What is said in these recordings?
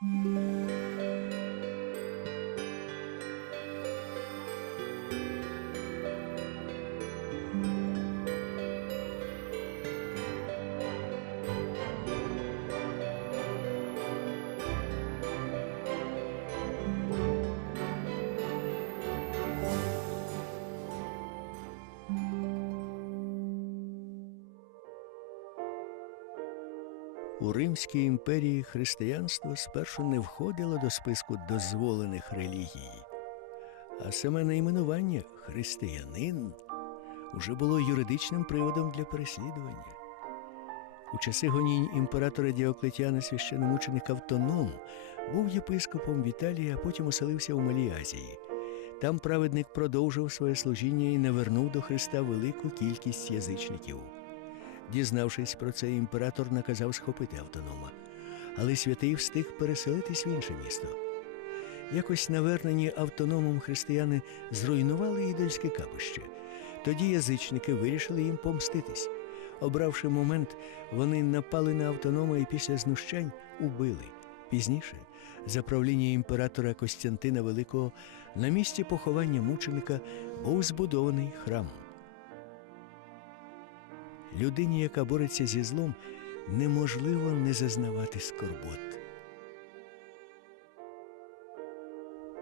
Música У Римській імперії християнство спершу не входило до списку дозволених релігій, а саме найменування християнин уже було юридичним приводом для переслідування. У часи гонінь імператора Діоклетіана священомученик Автоном був єпископом в Італії, а потім оселився у Малій Азії. Там праведник продовжив своє служіння і навернув до Христа велику кількість язичників. Дізнавшись про це, імператор наказав схопити автонома, але святий встиг переселитись в інше місто. Якось навернені автономом християни зруйнували ідольське капище. Тоді язичники вирішили їм помститись. Обравши момент, вони напали на автонома і після знущань убили. Пізніше, за правління імператора Костянтина Великого, на місці поховання мученика був збудований храм. Людині, яка бореться зі злом, неможливо не зазнавати скорбот.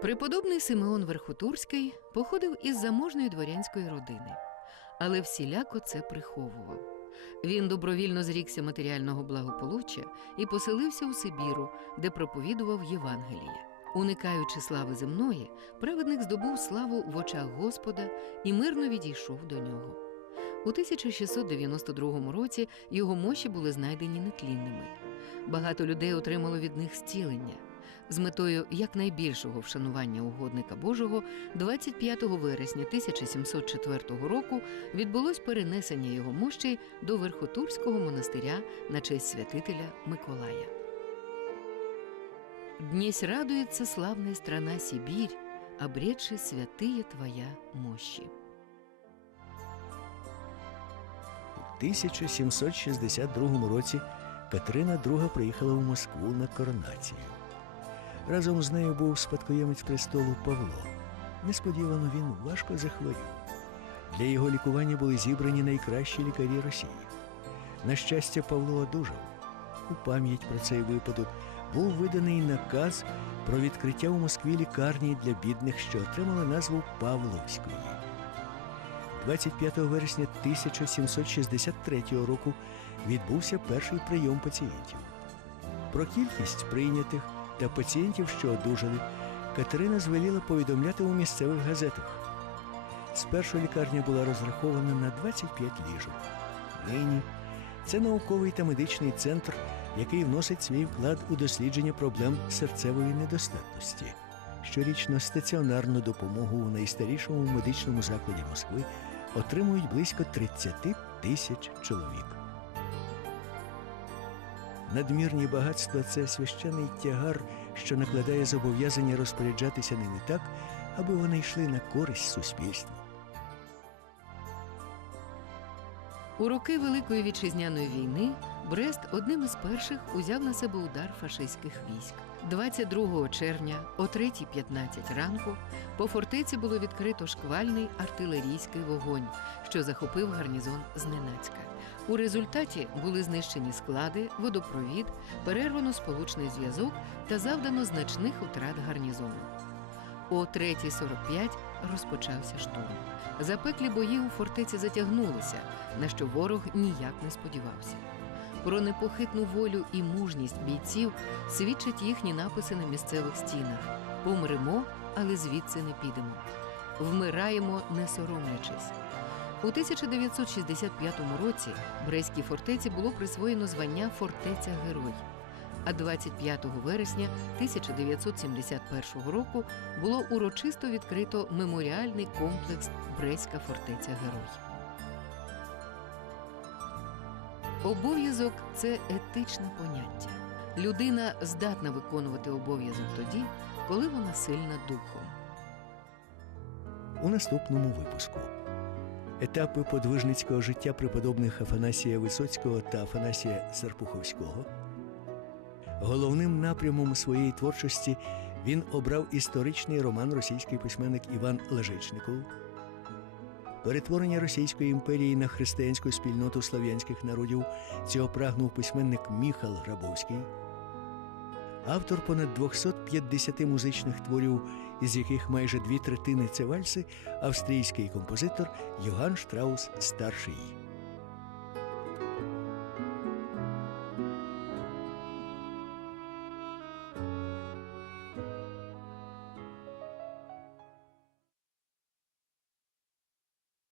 Преподобний Симеон Верхотурський походив із заможної дворянської родини, але всіляко це приховував. Він добровільно зрікся матеріального благополуччя і поселився у Сибіру, де проповідував Євангеліє. Уникаючи слави земної, праведник здобув славу в очах Господа і мирно відійшов до нього. У 1692 році його мощі були знайдені нетлінними. Багато людей отримало від них зцілення. З метою якнайбільшого вшанування угодника Божого 25 вересня 1704 року відбулось перенесення його мощей до Верхотурського монастиря на честь святителя Миколая. Днесь радуется славная страна Сибирь, обретши святые твоя мощи. 1762 році Катерина II приїхала в Москву на коронацію. Разом з нею був спадкоємець престолу Павло. Несподівано він важко захворів. Для його лікування були зібрані найкращі лікарі Росії. На щастя, Павло одужав. У пам'ять про цей випадок був виданий наказ про відкриття у Москві лікарні для бідних, що отримала назву Павловської. 25 вересня 1763 року відбувся перший прийом пацієнтів. Про кількість прийнятих та пацієнтів, що одужали, Катерина звеліла повідомляти у місцевих газетах. Спершу лікарня була розрахована на 25 ліжок. Нині це науковий та медичний центр, який вносить свій вклад у дослідження проблем серцевої недостатності. Щорічно стаціонарну допомогу у найстарішому медичному закладі Москви отримують близько 30 тисяч чоловік. Надмірні багатства це священий тягар, що накладає зобов'язання розпоряджатися ними так, аби вони йшли на користь суспільству. У роки Великої вітчизняної війни Брест одним із перших узяв на себе удар фашистських військ. 22 червня о 3.15 ранку по фортеці було відкрито шквальний артилерійський вогонь, що захопив гарнізон зненацька. У результаті були знищені склади, водопровід, перервано сполучний зв'язок та завдано значних утрат гарнізону. О 3.45 розпочався штурм. Запеклі бої у фортеці затягнулися, на що ворог ніяк не сподівався. Про непохитну волю і мужність бійців свідчать їхні написи на місцевих стінах: помремо, але звідси не підемо. Вмираємо, не соромлячись. У 1965 році Брестській фортеці було присвоєно звання Фортеця Герой. А 25 вересня 1971 року було урочисто відкрито меморіальний комплекс Брестська фортеця Герой. Обов'язок це етичне поняття. Людина здатна виконувати обов'язок тоді, коли вона сильна духом. У наступному випуску етапи подвижницького життя преподобних Афанасія Висоцького та Афанасія Серпуховського, Головним напрямом своєї творчості він обрав історичний роман російський письменник Іван Лежичников, перетворення Російської імперії на християнську спільноту слов'янських народів. Цього прагнув письменник Міхал Грабовський, автор понад 250 музичних творів, із яких майже дві третини це вальси, австрійський композитор Йоганн Штраус старший.